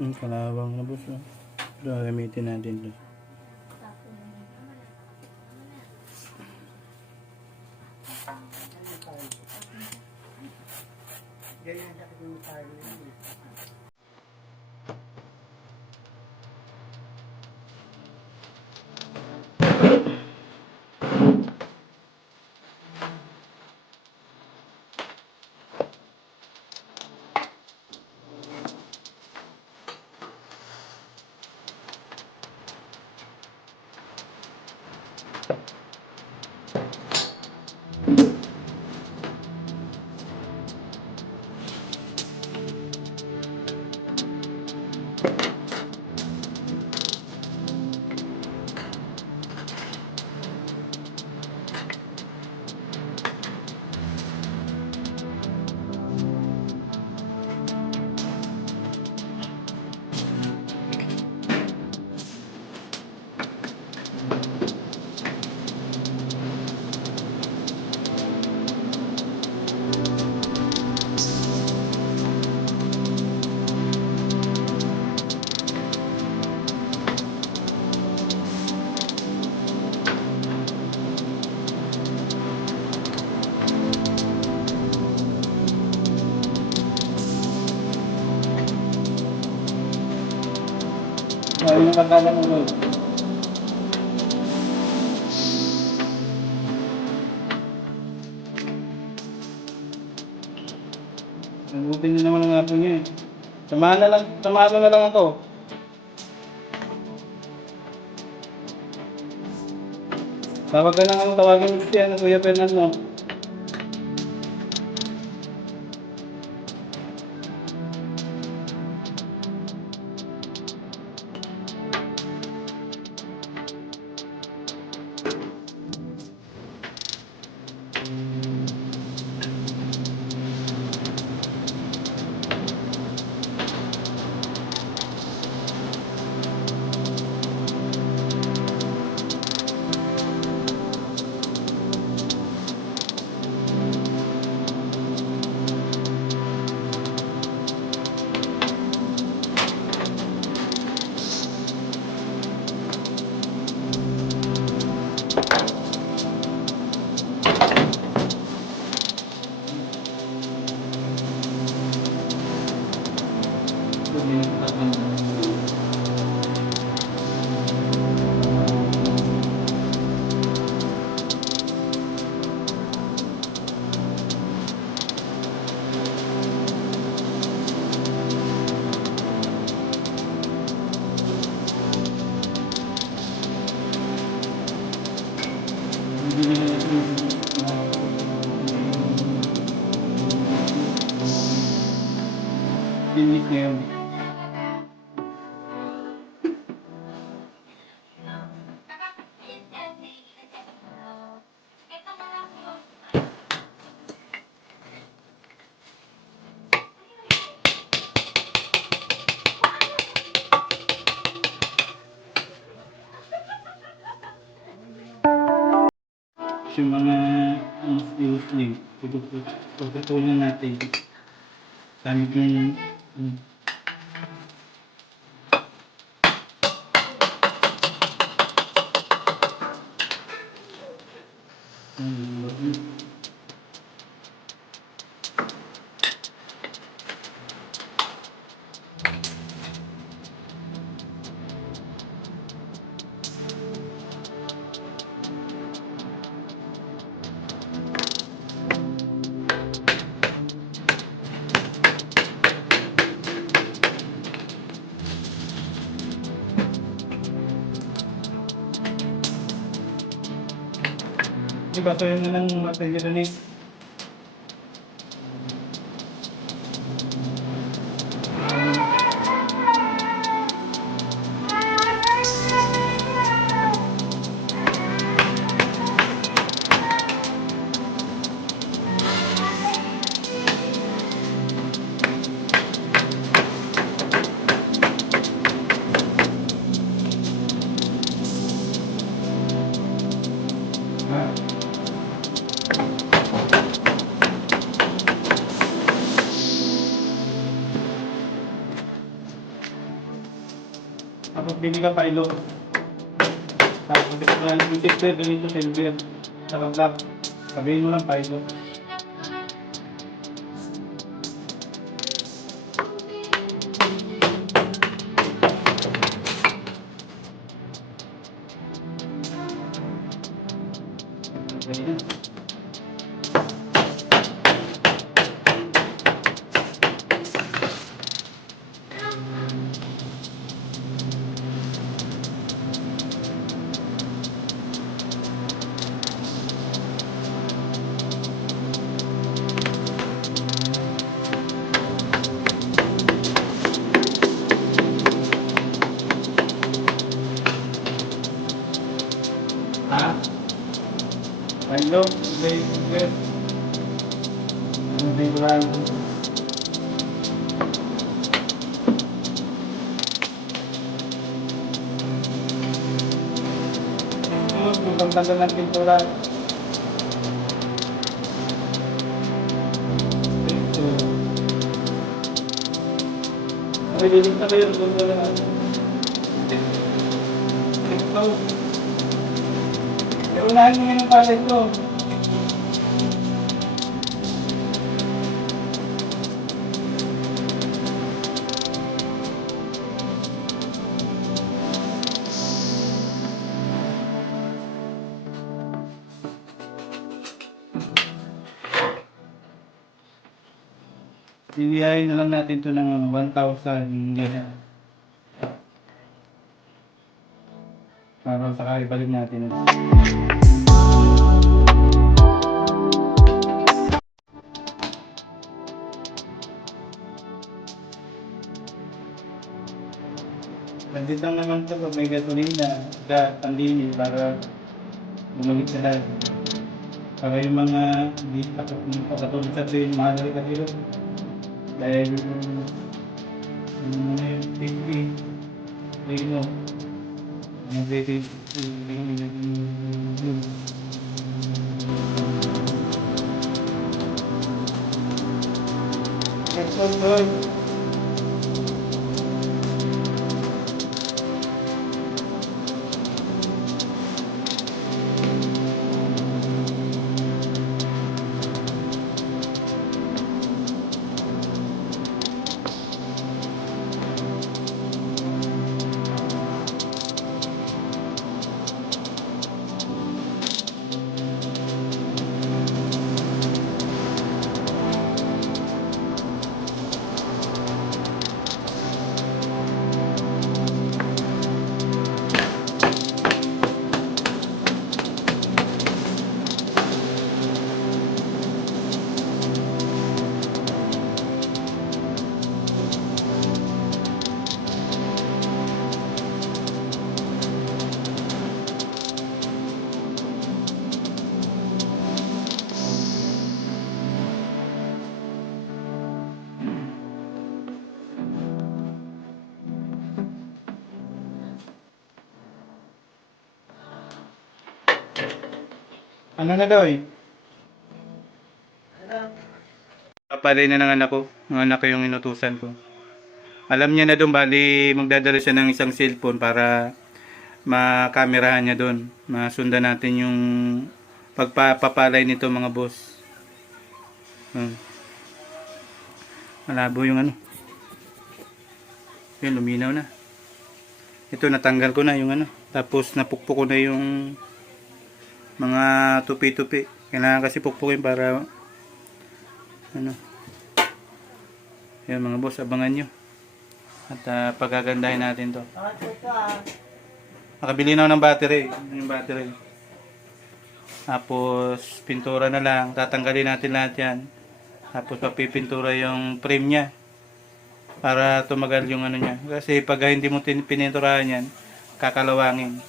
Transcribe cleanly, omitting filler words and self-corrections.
Kalawang na boss. Oh. Ito, gamitin natin to. Ayun yung kagala mo boss. Nagutin na naman ang ato niya eh. Samahan na lang ako. Tawag ka lang ang tawagin mo siya, Kuya Fernando. Pinik na yun. Yung mga useless, pagkatunan natin. Sabi ko yung iba to yun na ng material ni Tapos bili ka pailo. Tapos yung silver, ganito silver. Saka black. Sabihin mo lang pailo. Ganyan. Ha? Pailo, silver. Hindi ko lang. Kung tanggal ng pintura. Ito. Nabililig na kayo. Doon na lang. Ito. Pero unahin mo yun ang palit ko. Iiyahin na lang natin ito ng 1,000 ganyan. Para saka ibalik natin. Nandito lang naman ito pag may gasolina, pandini para bumalik sa lahat. Para yung mga hindi patutulog sa train, mahal rin kasi ito. Dahil yung TV, Rino, yung TV, ano na daw eh? Papaday na ng anak ko. Ng anak ko yung inutusan ko. Alam niya na doon, bali magdadala siya ng isang cellphone para makamerahan niya doon. Masundan natin yung pagpapalay nito mga boss. Malabo yung ano. Yun, luminaw na. Ito, natanggal ko na yung ano. Tapos napukpok ko na yung mga tupi-tupi. Kailangan kasi pukpukin para ano. Yan mga boss, abangan nyo. At pagagandahin natin to. Nakabili na ako ng battery. Yung battery. Tapos pintura na lang. Tatanggalin natin lahat yan. Tapos papipintura yung frame nya. Para tumagal yung ano nya. Kasi pag hindi mo pininturahan yan, kakalawangin.